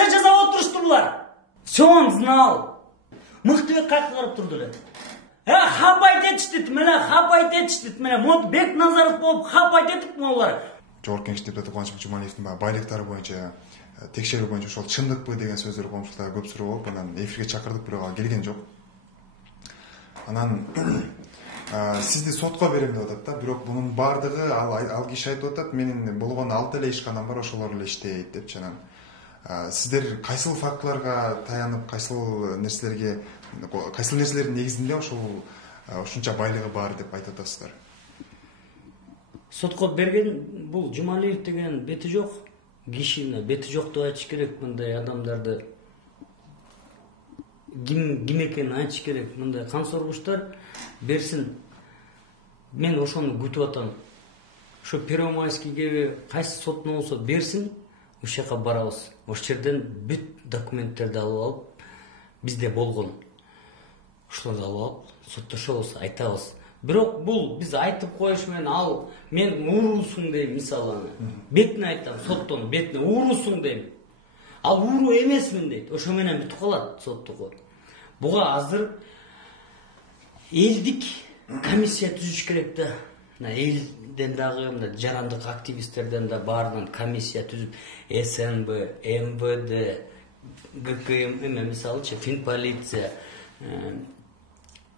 акча жасап отурушту булар. Все он знал. Мыктыбек кайкырып турду эле. Хапайт этиштит мене мод Бекназаров болуп хапайт этип молар. Жогорку Кеңеш депутаты Кубаныч Жумалиевдин байлыктары боюнча текшерүү боюнча ошол чындыкпы деген сөздөр коомчулукта көп суроо болуп, анан эфирге чакырдык, бирок ал келген жок. Анан сизди сотко берем деп атат да, бирок бунун баардыгы ал киши айтып атат, менин болгон 6 эле ишканам бар, ошолор эле иштейт депчи. Анан сиздер кайсыл фактыларга таянып, кайсыл нерселердин негизинде ушунча байлыгы бар деп айтып атасыздар? Сотко берген бул Жумалиев деген бети жок кишини, бети жок деп айтыш керек. Мындай адамдарды ким экенин айтыш керек. Мындай кан соргучтар берсин. Мен ошону күтүп атам. Ошо Первомайскийге кайсы соттун болсо берсин, ошол жака барабыз. Ошол жерден бүт документтерди алып алып, бизде болгон ошолорду алып алып соттошобуз, айтабыз. Бирок бул биз айтып коюш менен ал мен уурусуң дейм, мисалы бетине айтам, соттон бетине уурусуң дейм. Ал ууру эмесмин дейт. Ошо менен бүтүп калат соттуку. Буга азыр элдик комиссия түзүш керек да. Элден дагы жарандык активисттерден да баарынан комиссия түзүп, СНБ, МВД, ГКМ, мисалычы Финполиция,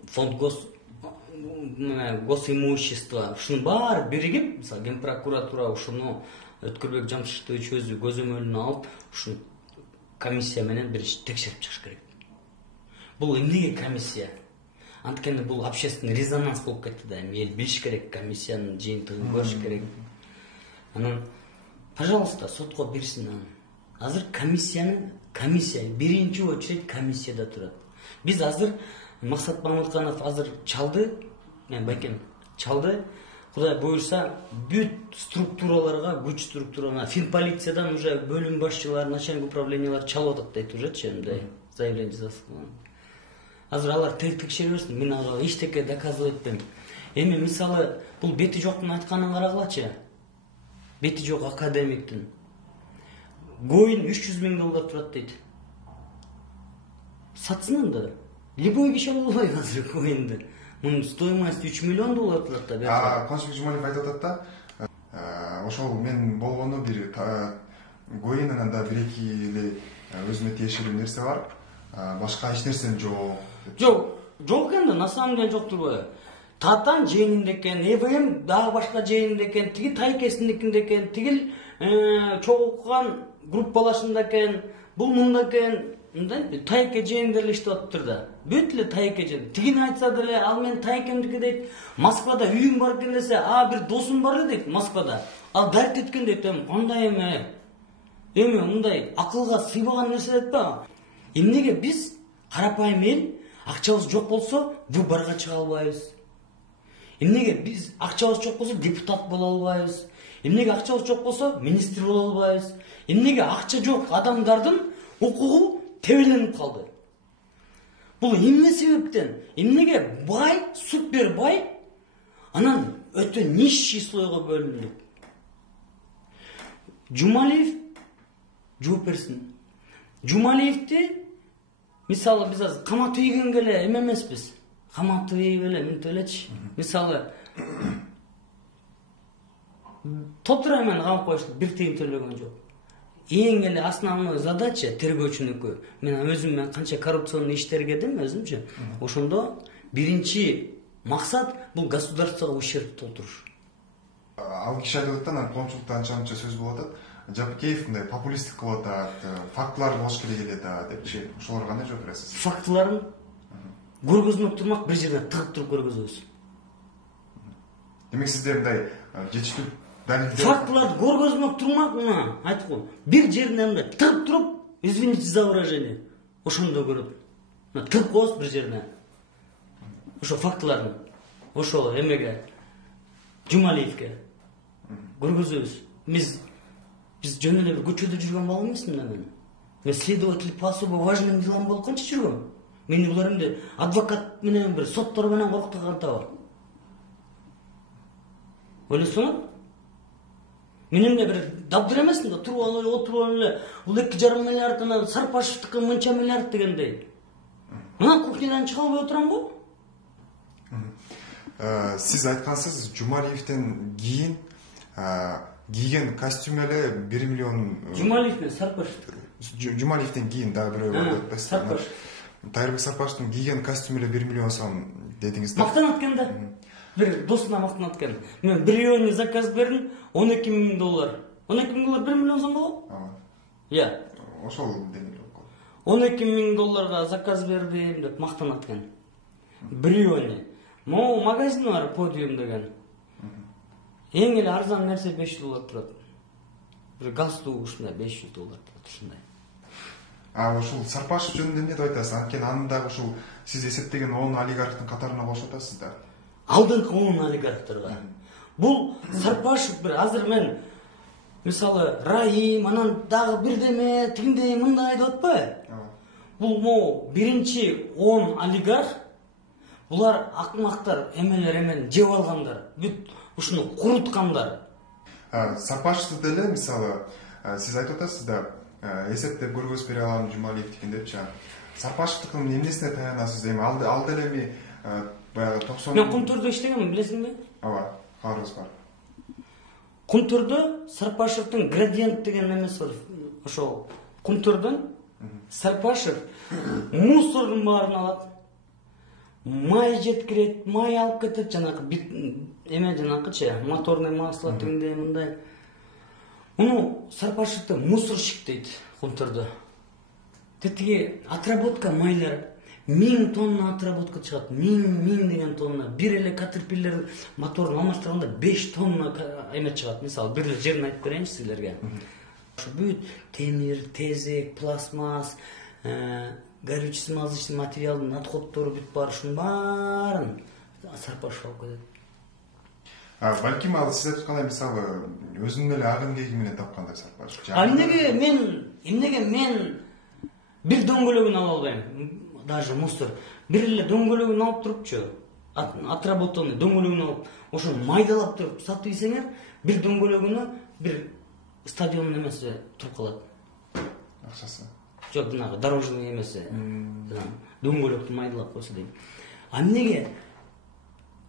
фонд госимущество, ушунун баары биригип, мисалы Генпрокуратура ушуну Өткүрбек Жамшитович өзү көзөмөлүнө алып, ушу комиссия менен бир текшерип чыгыш керек. Бул эмнеге комиссия? Анткени бул общественный резонанс болуп кетти да. Эл билиш керек, комиссиянын жыйынтыгын көрүш керек. Анан, пожалуйста, сотко берсин. Азыр комиссия биринчи очередь комиссияда турат. Биз азыр Максат Мамытканов азыр чалды, мен байкем чалды. Кудай буюрса, бүт структураларга, күч структураларына, Финполициядан уже бөлүм башчылары, начальник управлениялар чалып атат дейт уже, чемде заявление жасаган. Азыр алар текшере берсин, мен ага эчтеке доказывать этпейм. Эми мисалы, бул бети жоктун айтканын карагылачы. Бети жок академиктин. Гоин 300 000 доллар турат дейт. Сатсын да. Любой киши ала албайт азыр гоинди. Мунун стоимости 3 миллион доллар турат да. Кубаныч Жумалиев айтып атат да, ошол мен болгону бир гоин, ананда бир-эки эле өзүмө тиешелүү нерсе бар. Башка эч нерсе жок. Жок экен да, на самом деле жок турбайбы? Татан жээнинде экен, ЭВМ дагы башка жээнинде экен, тиги тайкесиндикинде экен, тигил чогулган группалашында экен, бул мында экен, мындай тайке жээнде эле иштеп атыптыр да. Бүт эле тайке жээн. Тигини айтса деле, ал мен тайкемдики дейт. Москвада үйүң бар экен десе, бир досум бар эле дейт Москвада. Ал дарт эткен дейт, кандай эми мындай акылга сыйбаган нерсе дейт да. Эмнеге биз карапайым эл акчабыз жок болсо выборго чыга албайбыз? Эмнеге биз акчабыз жок болсо депутат боло албайбыз? Эмнеге акчабыз жок болсо министр боло албайбыз? Эмнеге акча жок адамдардын укугу тебеленип калды? Бул эмне себептен? Эмнеге бай, супер бай, анан өтө низший слойго бөлүндү? Жумалиев жооп берсин. Жумалиевди мисалы биз азыр камап ийгенге эле эмеспиз. Камап ийип эле мынтип элечи. Мисалы топтура мен камап коюшту, бир тыйын төлөгөн жок. Эң эле основной задача тергөөчүнүкү. Мен өзүм канча коррупционный иштерге кирдим өзүмчү. Ошондо биринчи максат бул государствого ущерб толтуруш. Ал киши айтып атат, коомчулукта анча сөз болуп атат. Жапкеев мындай популисттик кылып атат, фактылар болуш керек эле да депчи. Ошолорго кандай жооп бересиз? Фактыларын көргөзмөк турмак бир жерде тыгып туруп көргөзөбүз. Демек сиздер мындай жетиштүү далилдер. Фактыларды көргөзмөк турмак, мына айтып кой. Бир жеринен мындай тыгып туруп, извините за выражение, ошондо көрөт. Мына тыгып коебуз бир жерине. Ошо фактыларын, ошол эмеге Жумалиевке көргөзөбүз. Биз жөн эле бир көчөдө жүргөн бала эмесмин да мен. Мен следователь по особо важным делам болуп канча жүргөм. Мени булар эмне адвокат менен бир соттор менен коркутуп кантабы? Ойлосоңор? Мен эмне бир дабдыр эмесмин да, туруп алып эле отуруп алып эле бул 2,5 миллиард анан Сарпашевдики мынча миллиард дегендей. Мына кухнядан чыга албай отурам го. Сиз айткансыз Жумалиевден кийин кийген костюм эле 1 миллион. Жумалиев менен Сарпашев. Жумалиевден кийин дагы бирөө бар деп атпайсызбы? Сарпашев. Тайырбек Сарпашевдин кийген костюм эле 1 миллион сом дедиңиз да. Мактанат экен да. Бир досуна мактанат экен. Мен бирөөнү заказ бердим, $12,000. $12,000 $1 миллион сом болот? Иә. Ошол деңгээлде болуп калды. $12,000 заказ бердим деп мактанат экен. Бирөөнү. Могу магазин бар, Подиум деген. Эң эле арзан нерсе $500 турат. Бир галстук ушундай $500 турат ушундай. Ушул Сарпашев жөнүндө эмне деп айтасыз? Анткени анын дагы ушул сиз эсептеген 10 олигархтын катарына кошуп атасыз да. Алдыңкы 10 олигархтарга. Бул Сарпашев бир азыр мен мисалы Раим, анан дагы бирдеме, тигиндей мындай деп атпайбы? Бул могу биринчи 10 олигарх. Булар акмактар, эмелер эмен жеп алгандар. Бүт ушуну куруткандар. Сарпашевди деле мисалы сиз айтып атасыз да, эсептеп көргөзүп бере алам Жумалиевдикин депчи. Сарпашевдикин эмнесине таянасыз? Эми ал деле эми баягы 90. Мен Кумтурда иштегенмин, билесиңби? Ооба, каарыбыз бар. Кумтурда Сарпашевдин Градиент деген эмеси бар. Ошол Кумтурдан Сарпашев мусордун баарын алат. Май жеткирет, май алып кетет, жанагы эме жанакычы, моторный масло дегендей мындай. Муну Сарпашевди мусорщик дейт Кумтурда. Тетиги отработка майлар 1000 тонна отработка чыгат. 1000 деген тонна. Бир эле Caterpillar моторун алмаштырганда 5 тонна эме чыгат. Мисалы, бир эле жерин айтып берейинчи силерге. Ушу бүт темир, тезек, пластмасс, горючий смазочный материалдын отходдору бүт бар, ушунун баарын Сарпашев алып кетет. Балким ал сиз айткандай мисалы өзүнүн эле ак эмгеги менен тапкандай Сарпашев. Эмнеге мен бир дөңгөлөгүн ала албайм? Даже мусор. Бир эле дөңгөлөгүн алып турупчу, отработанный дөңгөлөгүн алып, ошону майдалап туруп сатып ийсеңер, бир дөңгөлөгүнө бир стадиондун эмеси туруп калат. Акчасы. Жок, бунагы дорожный эмеси. Дөңгөлөктү майдалап койсо дейм. Эмнеге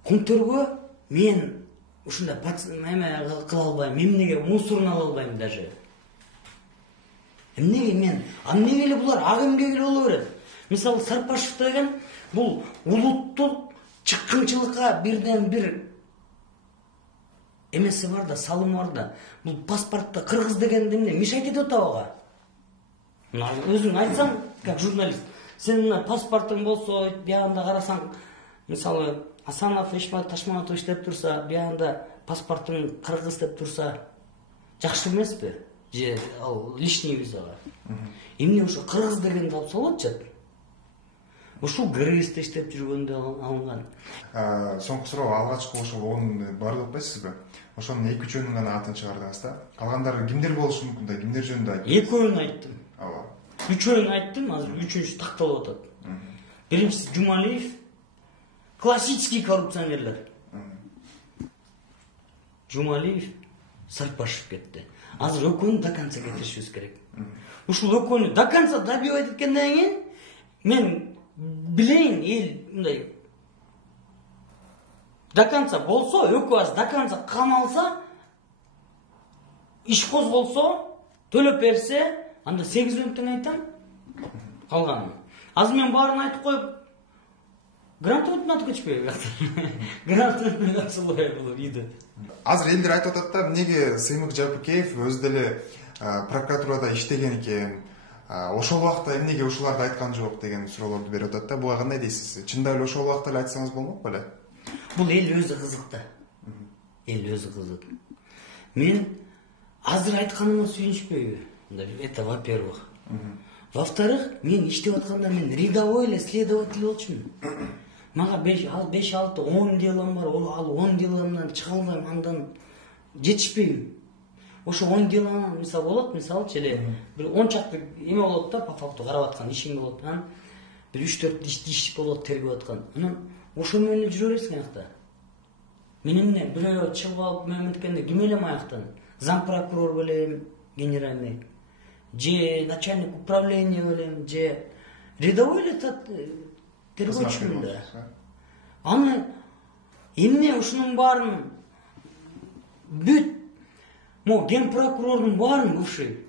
Кумтурго мен ушундай эме кыла албайм? Эмнеге мусорун ала албайм даже? Эмнеге мен? Эмнеге эле булар ак эмгеги эле боло берет? Мисалы, Сарпашев деген бул улуттук чыккынчылыкка бирден бир эмеси бар да, салымы бар да. Бул паспортто кыргыз деген эмне мешать этип атабы ага? Өзүң айтсаң, как журналист, сенин паспортуң болсо, биягында карасаң, мисалы, Асанов Ишмат Ташманович деп турса, биягында паспортуң кыргыз деп турса, жакшы эмеспи? Же ал лишний визага. Эмне ошо кыргыз дегенди алып салатчы? Ушул ГРСте иштеп жүргөндө алынган. Соңку суроо, алгачкы ошол 10 бар деп атпайсызбы? Ошонун 2-3-өнүн гана атын чыгардыңыз да. Калгандары кимдер болушу мүмкүн да? Кимдер жөнүндө айттыңыз? 2-өөнү айттым. Ооба. 3-өөнү айттым, азыр 3-үнчүсү такталып атат. Биринчиси Жумалиев, классический коррупционерлер. Жумалиев, Сарпашев кетти. Азыр экөөнү до конца кетиришибиз керек. Ушул экөөнү до конца добивать эткенден кийин мен билейин, эл мындай до конца болсо, экөө аз до конца камалса, иш козголсо, төлөп берсе, анда 8 өнтөн айтам, калганын. Азыр мен баарын айтып коюп, грант өтүнөт көчпөй. Грант өтүнөт солой болуп үйдө. Азыр элдер айтып атат да, эмнеге Сыймык Жапыкеев өз деле прокуратурада иштеген экен, ошол убакта эмнеге ушуларды айткан жок деген суроолорду берип атат да. Буга кандай дейсиз? Чындап эле ошол убакта эле айтсаңыз болмок беле? Бул эл өзү кызык да. Эл өзү кызык. Мен азыр айтканыма сүйүнүшпөйбү? Это во-первых. Во-вторых, мен иштеп атканда мен рядовой эле следователь болчумун. Мага 5-6 10 делом бар. Ал 10 деломдон чыга албайм, андан жетишпейм. Ошо 10 дело мисалы болот, мисалычы эле бир 10 чакты эме болот да, по факту карап аткан ишиң болот. Анан бир 3-4 иш болот тергеп аткан. Анан ошо менен жүрө бересиң аякта. Мен эмне бирөө чыгып алып меметкенде ким элем аяктан? зам прокурор белем генеральный, же начальник управления белем, же рядовой эле тергөөчүмүн да. Аны эмне ушунун баарын бүт мо ген прокурордун баарын бывший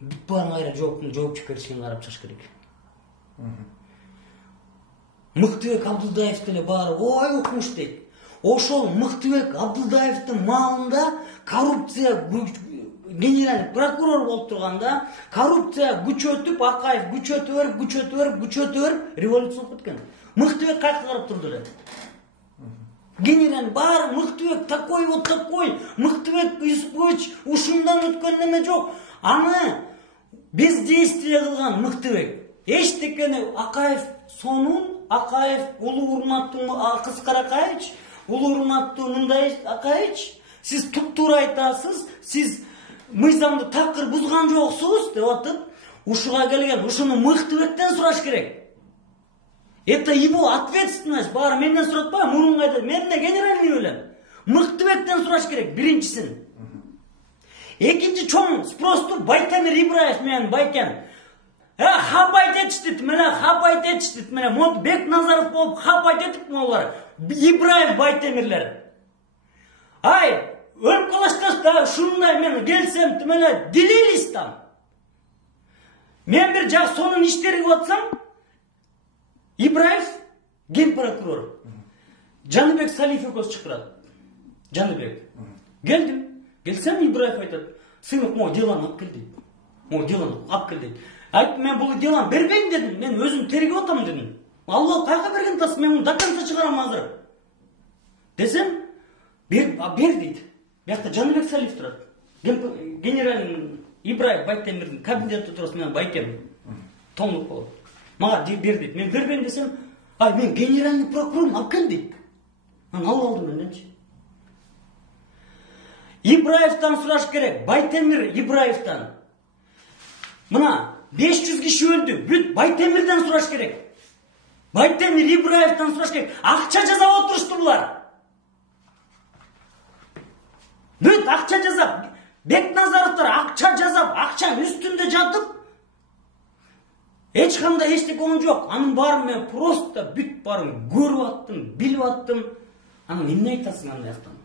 бүт баарын кайра жоопкерчилигине карап чыгыш керек. Мыктыбек Абдулдаев деле баары ой укмуш дейт. Ошол Мыктыбек Абдулдаевдин маалында коррупция генеральный прокурор болуп турганда коррупция күчөтүп, Акаев күчөтө берип революция болуп кеткен. Мыктыбек кайка карап турду эле. Генеральный бар Мыктыбек такой вот такой, Мыктыбек Юсупович ушундан өткөн неме жок. Аны бездействие кылган Мыктыбек. Эчтекени Акаев сонун, Акаев улуу урматтуу Кыскар Акаевич, улуу урматтуу мындай Акаевич, сиз туп-туура айтасыз, сиз мыйзамды такыр бузган жоксуз деп атып, ушуга келген, ушуну Мыктыбектен сураш керек. Это его ответственность. Баары менден суратпай, мурунга айтат. Мен да генеральный белем. Мыктыбектен сураш керек биринчисин. Экинчи чоң спросту Байтемир Ибраев менен Байкен. Хабайт этиштит, хабайт этиштит, мод Бекназаров болуп хабайт этип молар. Ибраев Байтемирлер. Ай, өлкөлашташ да ушундай мен келсем, делились там. Мен бир жак сонун иштерип атсам, Ибраев ген прокурор. Жаныбек Салиф экөөс чакырат. Жаныбек. Келсем Ибраев айтат, сыйнок мо деланы алып кел дейт. Мо деланы алып кел дейт. Айт, мен бул деланы бербейм дедим, мен өзүм тергеп атам дедим. Алла кайга берген тас, мен муну до конца чыгарам азыр. Десем, бер дейт. Биякта Жаныбек Салиф турат. Генеральный Ибраев Байтемирдин кабинети турат, мен Байкем. Томлук болот. Мага бер дейт. Мен бербейм десем, ай, мен генеральный прокурорум алып кел дейт. Мен алып алдым менденчи. Ибраевтан сураш керек. Байтемир Ибраевтан. Мына 500 киши өлдү. Бүт Байтемирден сураш керек. Байтемир Ибраевтан сураш керек. Акча жазап отурушту булар. Бүт акча жазап. Бекназаровдор акча жазап, акчанын үстүндө жатып, эч кандай эчтеке болгон жок. Анын баарын мен просто бүт баарын көрүп аттым, билип аттым. Анан эмне айтасың андай жактан?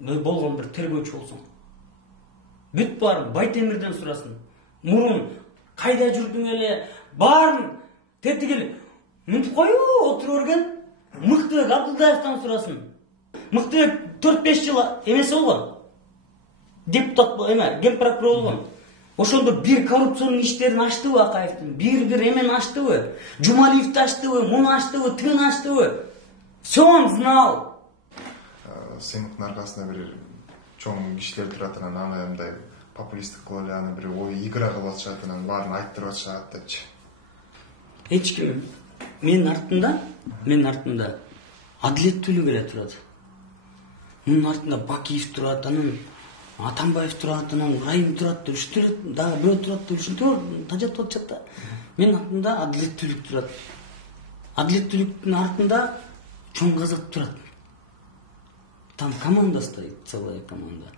Болгон бир тергөөчү болсоң. Бүт баарын Байтемирден сурасын. Мурун кайда жүрдүң эле? Баарын тетигил мынтип коюу отуруп берген Мыктыбек Абдулдаевтан сурасын. Мыктыбек 4-5 жыл эмеси болгон. Депутат эме, ген прокурор болгон. Ошондо бир коррупциянын иштерин ачтыбы Акаевдин? Бир эмени ачтыбы? Жумалиевди ачтыбы? Муну ачтыбы? Тигини ачтыбы? Всё он знал. Сыймыктын аркасында бир чоң кишилер турат, анан мындай популисттик кылып эле аны бир ой игра кылып атышат, анан баарын айттырып атышат депчи. Эч ким менин артымда адилеттүүлүк эле турат. Мунун артында Бакиев турат, анан Атамбаев турат, анан Райым турат, үчтөр дагы бирөө турат, ушинтип тажатып атышат да. Менин артымда адилеттүүлүк турат. Адилеттүүлүктүн артында чоң казат турат. Там команда стоит, целая команда.